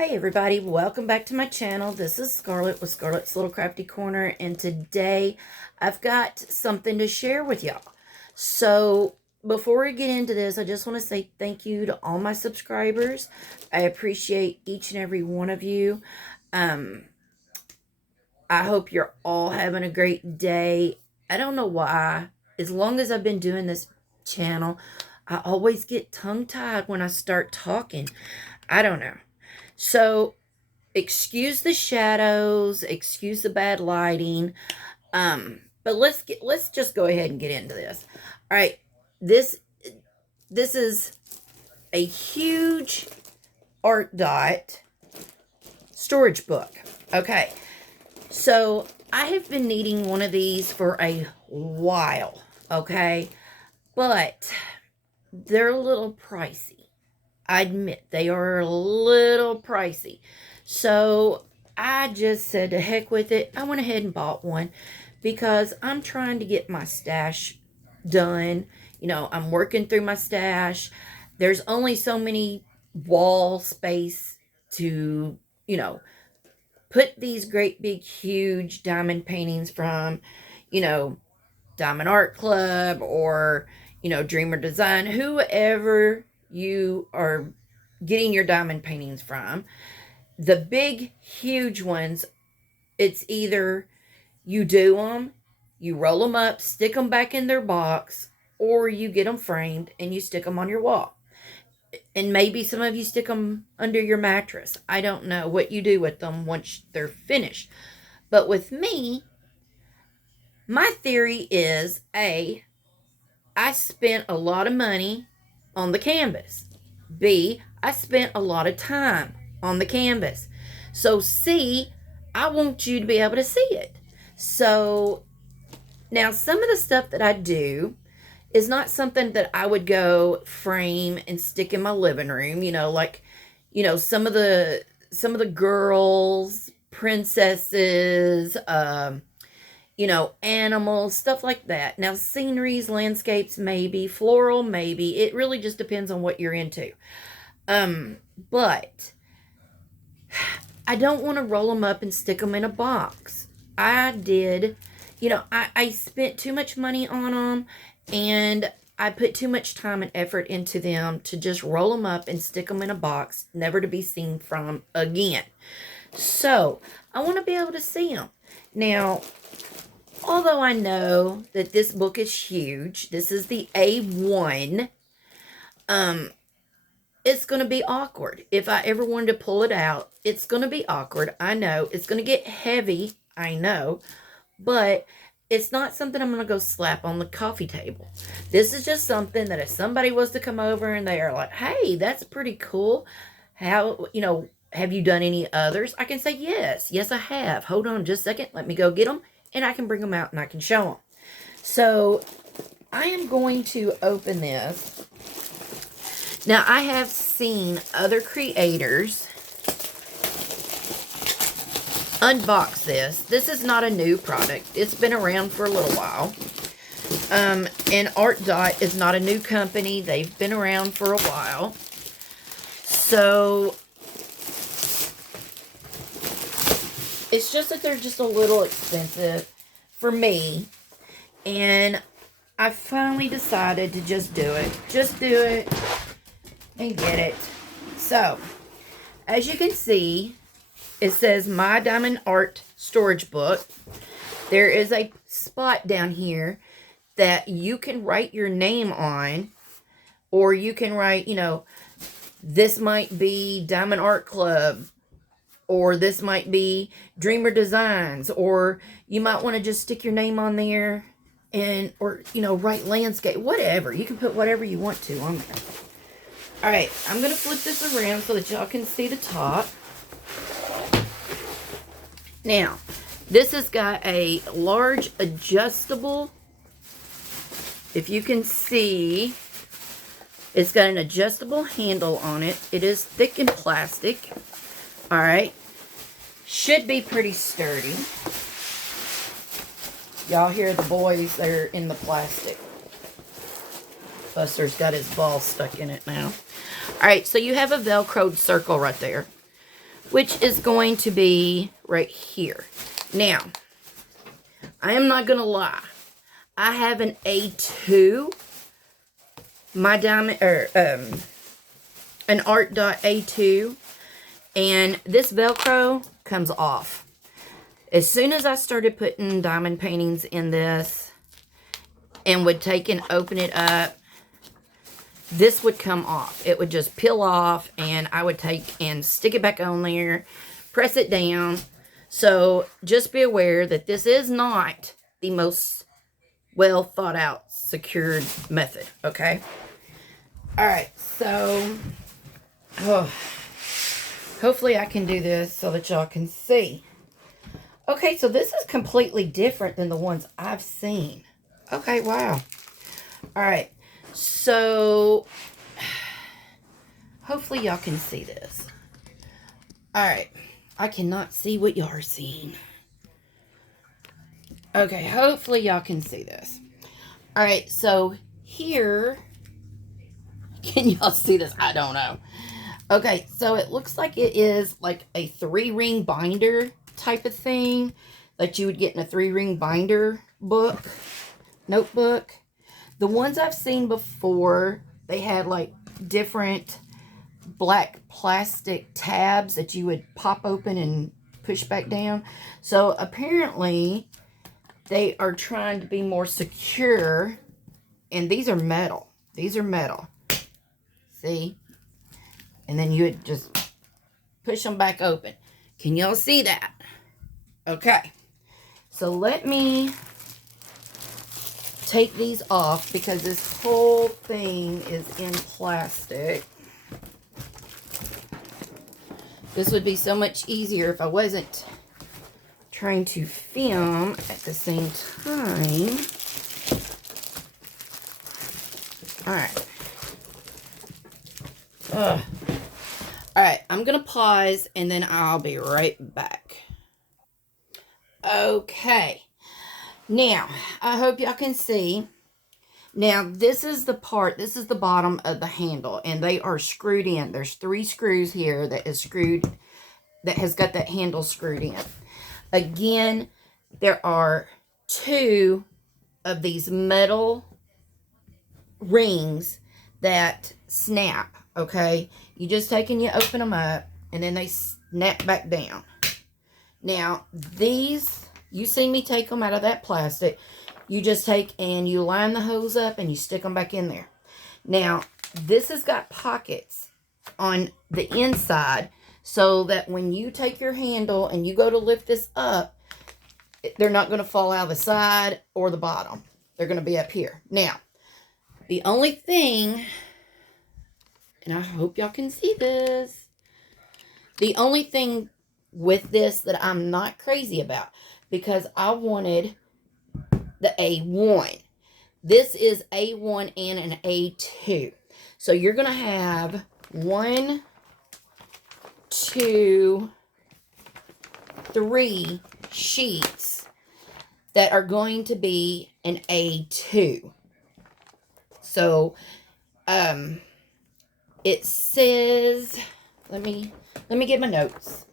Hey everybody, welcome back to my channel. This is Scarlet with Scarlet's Little Crafty Corner, and today I've got something to share with y'all. So before we get into this, I just want to say thank you to all my subscribers. I appreciate each and every one of you. I hope you're all having a great day. I don't know why. As long as I've been doing this channel, I always get tongue-tied when I start talking. I don't know. So, excuse the shadows, excuse the bad lighting. But let's just go ahead and get into this. All right, this is a huge ARTDOT storage book. Okay, so I have been needing one of these for a while. Okay, but they're a little pricey. I admit they are a little pricey. So I just said to heck with it. I went ahead and bought one because I'm trying to get my stash done. You know, I'm working through my stash. There's only so many wall space to, put these great big huge diamond paintings from, Diamond Art Club or, Dreamer Design, whoever you are getting your diamond paintings from. The big, huge ones, it's either you do them, you roll them up, stick them back in their box, or you get them framed and you stick them on your wall. And maybe some of you stick them under your mattress. I don't know what you do with them once they're finished. But with me, my theory is, A, I spent a lot of money on the canvas. B, I spent a lot of time on the canvas. So C, I want you to be able to see it. So now some of the stuff that I do is not something that I would go frame and stick in my living room, some of the girls, princesses, animals, stuff like that. Now, sceneries, landscapes, maybe. Floral, maybe. It really just depends on what you're into. But I don't want to roll them up and stick them in a box. I spent too much money on them, and I put too much time and effort into them to just roll them up and stick them in a box, never to be seen from again. So, I want to be able to see them. Now, although I know that this book is huge, this is the A1, it's going to be awkward. If I ever wanted to pull it out, it's going to be awkward. I know. It's going to get heavy. I know. But it's not something I'm going to go slap on the coffee table. This is just something that if somebody was to come over and they are like, hey, that's pretty cool. How, have you done any others? I can say, yes. Yes, I have. Hold on just a second. Let me go get them. And I can bring them out and I can show them. So I am going to open this. Now, I have seen other creators unbox this. This is not a new product. It's been around for a little while. And ARTDOT is not a new company. They've been around for a while. So it's just that they're just a little expensive for me. And I finally decided to just do it. Just do it and get it. So, as you can see, it says My Diamond Art Storage Book. There is a spot down here that you can write your name on. Or you can write, this might be Diamond Art Club. Or this might be Dreamer Designs. Or you might want to just stick your name on there. Or write landscape. Whatever. You can put whatever you want to on there. Alright, I'm going to flip this around so that y'all can see the top. Now, this has got a large adjustable, if you can see, it's got an adjustable handle on it. It is thick and plastic. Alright, should be pretty sturdy. Y'all hear the boys, they're in the plastic. Buster's got his ball stuck in it now. Alright, so you have a Velcroed circle right there. which is going to be right here. Now, I am not going to lie. I have an A2, my diamond, or an ARTDOT A2, and this Velcro comes off. As soon as I started putting diamond paintings in this and would take and open it up, this would come off. It would just peel off, and I would take and stick it back on there, press it down. So just be aware that this is not the most well thought out, secured method, okay? All right, so hopefully I can do this so that y'all can see. Okay, so this is completely different than the ones I've seen. Okay, wow. All right, so hopefully y'all can see this. All right, I cannot see what y'all are seeing. Okay, hopefully y'all can see this. All right, so here, can y'all see this? I don't know. Okay, so it looks like it is like a 3-ring binder type of thing that you would get in a 3-ring binder book, notebook. The ones I've seen before, they had like different black plastic tabs that you would pop open and push back down. So apparently they are trying to be more secure, and these are metal. These are metal. See? And then you would just push them back open. Can y'all see that? Okay. So let me take these off because this whole thing is in plastic. This would be so much easier if I wasn't trying to film at the same time. Alright. Alright, I'm going to pause and then I'll be right back. Okay. Now, I hope y'all can see. Now, this is the part, this is the bottom of the handle, and they are screwed in. There's 3 screws here that is screwed, that has got that handle screwed in. Again, there are 2 of these metal rings that snap, okay? You just take and you open them up, and then they snap back down. Now, these, you see me take them out of that plastic. You just take and you line the hose up and you stick them back in there. Now, this has got pockets on the inside so that when you take your handle and you go to lift this up, they're not going to fall out of the side or the bottom. They're going to be up here. Now, the only thing, and I hope y'all can see this, the only thing with this that I'm not crazy about, because I wanted the A1. This is A1 and an A2. So you're going to have 1, 2, 3 sheets that are going to be an A2. So it says, let me get my notes.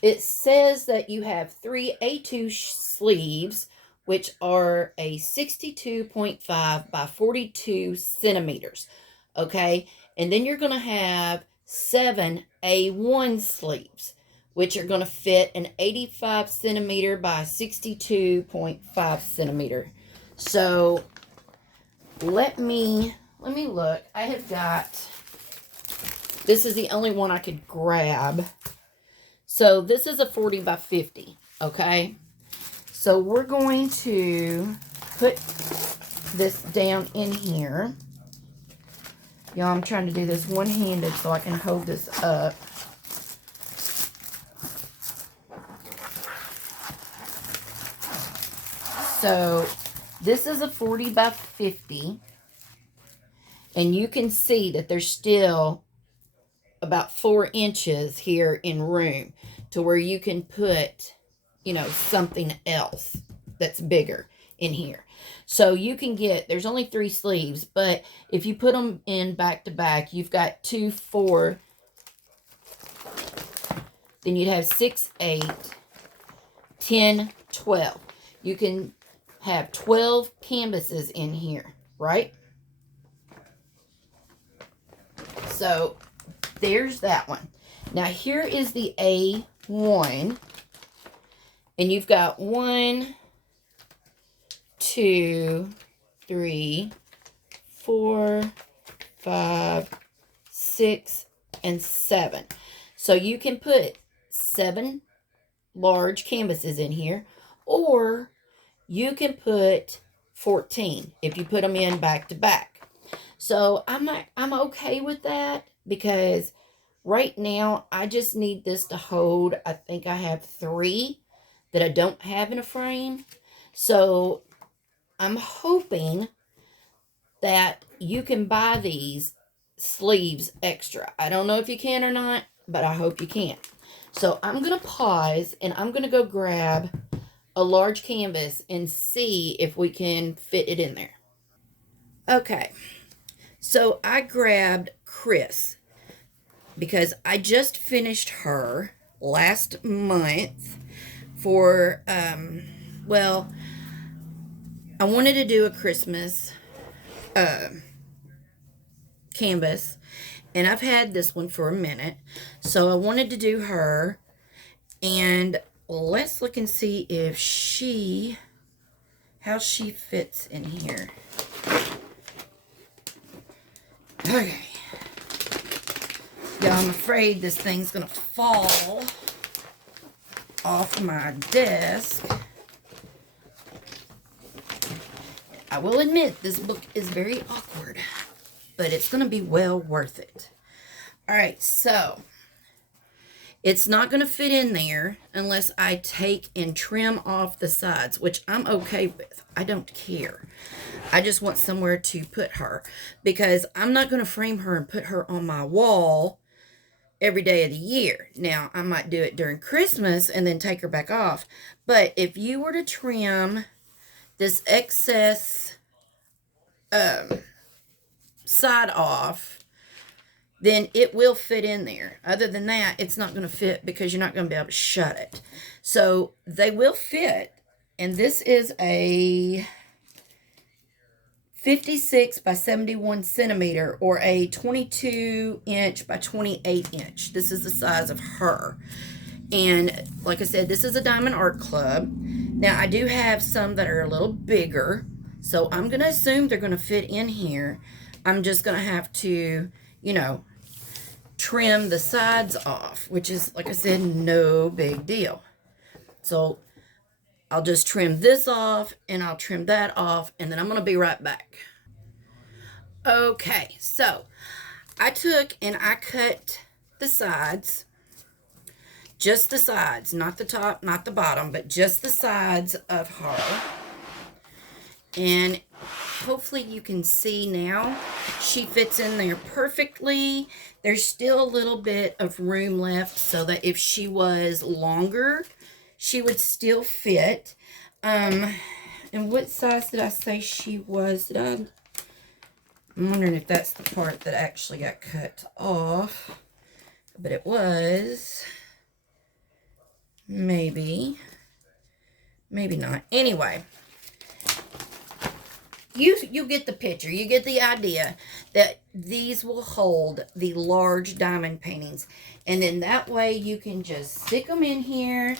It says that you have 3 A2 sleeves, which are a 62.5 by 42 centimeters. Okay. And then you're going to have 7 A1 sleeves, which are going to fit an 85 centimeter by 62.5 centimeter. So let me look. I have got, this is the only one I could grab. So this is a 40 by 50, okay? So we're going to put this down in here. Y'all, I'm trying to do this one-handed so I can hold this up. So this is a 40 by 50. And you can see that there's still about 4 inches here in room to where you can put, you know, something else that's bigger. in here. So you can get, there's only 3 sleeves, but if you put them in back to back, you've got 2, 4, then you'd have 6, 8, 10, 12. You can have 12 canvases in here, right? So there's that one. Now here is the A1, and you've got 1, 2, 3, 4, 5, 6, and 7. So you can put 7 large canvases in here, or you can put 14 if you put them in back to back. So I'm okay with that, because right now I just need this to hold, I think I have 3 that I don't have in a frame. So I'm hoping that you can buy these sleeves extra. I don't know if you can or not, but I hope you can. So I'm going to pause, and I'm going to go grab a large canvas and see if we can fit it in there. Okay, so I grabbed Chris because I just finished her last month for, well, I wanted to do a Christmas canvas, and I've had this one for a minute, so I wanted to do her. And let's look and see if how she fits in here. Okay, yeah, I'm afraid this thing's gonna fall off my desk. I will admit this book is very awkward, but it's going to be well worth it. All right, so it's not going to fit in there unless I take and trim off the sides, which I'm okay with. I don't care. I just want somewhere to put her, because I'm not going to frame her and put her on my wall every day of the year. Now, I might do it during Christmas and then take her back off. But if you were to trim this excess side off, then it will fit in there. Other than that, it's not going to fit, because you're not going to be able to shut it. So they will fit. And this is a 56 by 71 centimeter, or a 22 inch by 28 inch. This is the size of her. And like I said, this is a Diamond Art Club. Now, I do have some that are a little bigger, so I'm going to assume they're going to fit in here. I'm just going to have to, you know, trim the sides off, which is, like I said, no big deal. So I'll just trim this off, and I'll trim that off, and then I'm going to be right back. Okay, so I took and I cut the sides. Just the sides, not the top, not the bottom, but just the sides of her. And hopefully you can see now, she fits in there perfectly. There's still a little bit of room left, so that if she was longer, she would still fit. And what size did I say she was? I'm wondering if that's the part that actually got cut off. But it was... Maybe not. Anyway, you get the picture. You get the idea that these will hold the large diamond paintings. And then that way you can just stick them in here.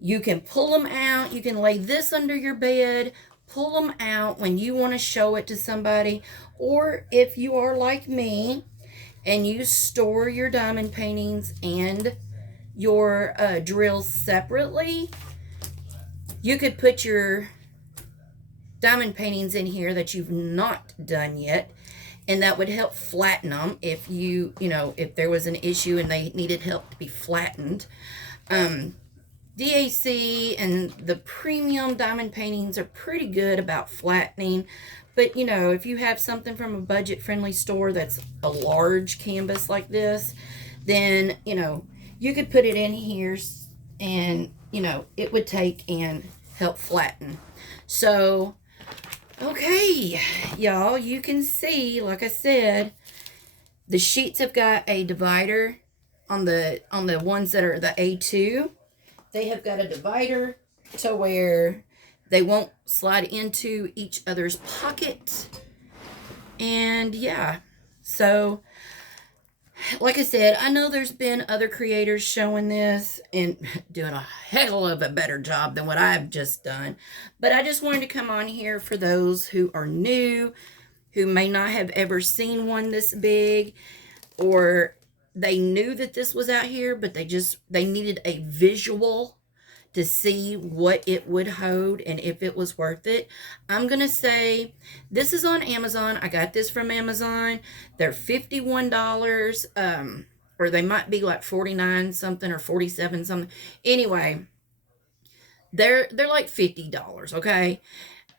You can pull them out. You can lay this under your bed, pull them out when you want to show it to somebody. Or if you are like me and you store your diamond paintings and your drills separately, you could put your diamond paintings in here that you've not done yet, and that would help flatten them if if there was an issue and they needed help to be flattened. DAC and the premium diamond paintings are pretty good about flattening, but if you have something from a budget-friendly store that's a large canvas like this, then you could put it in here, and it would take and help flatten. So, okay, y'all, you can see, like I said, the sheets have got a divider on the ones that are the A2. They have got a divider to where they won't slide into each other's pocket. And yeah, so like I said, I know there's been other creators showing this and doing a hell of a better job than what I've just done. But I just wanted to come on here for those who are new, who may not have ever seen one this big, or they knew that this was out here, but they needed a visual to see what it would hold and if it was worth it. I'm going to say this is on Amazon. I got this from Amazon. They're $51, or they might be like 49 something or 47 something. Anyway, they're like $50, okay?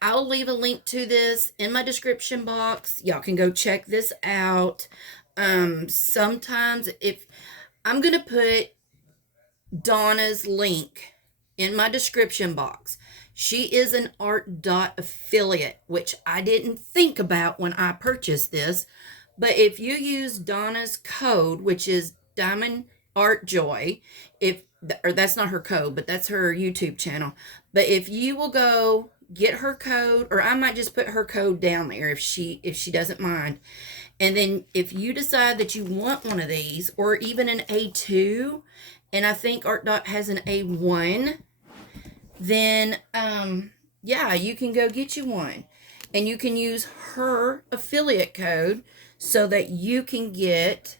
I'll leave a link to this in my description box. Y'all can go check this out. Sometimes if I'm going to put Donna's link in my description box. She is an ARTDOT affiliate, which I didn't think about when I purchased this. But if you use Donna's code, which is Diamond Art Joy, or that's not her code, but that's her YouTube channel. But if you will go get her code, or I might just put her code down there if she doesn't mind. And then if you decide that you want one of these, or even an A2, and I think ARTDOT has an A1, then, yeah, you can go get you one. And you can use her affiliate code so that you can get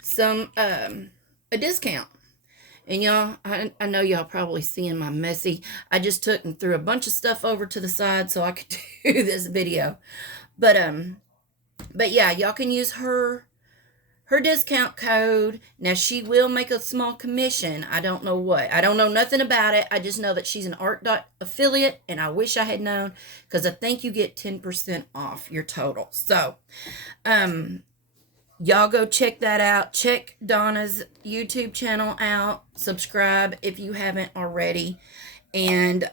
some, a discount. And y'all, I know y'all probably seeing my messy. I just took and threw a bunch of stuff over to the side so I could do this video. But yeah, y'all can use her discount code. Now, she will make a small commission. I don't know what. I don't know nothing about it. I just know that she's an ARTDOT affiliate, and I wish I had known, because I think you get 10% off your total. So, y'all go check that out. Check Donna's YouTube channel out. Subscribe if you haven't already. And,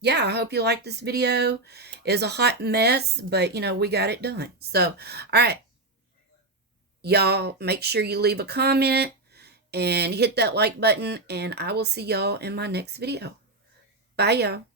yeah, I hope you like this video. It's a hot mess, but, you know, we got it done. So, all right. Y'all, make sure you leave a comment and hit that like button, and I will see y'all in my next video. Bye, y'all.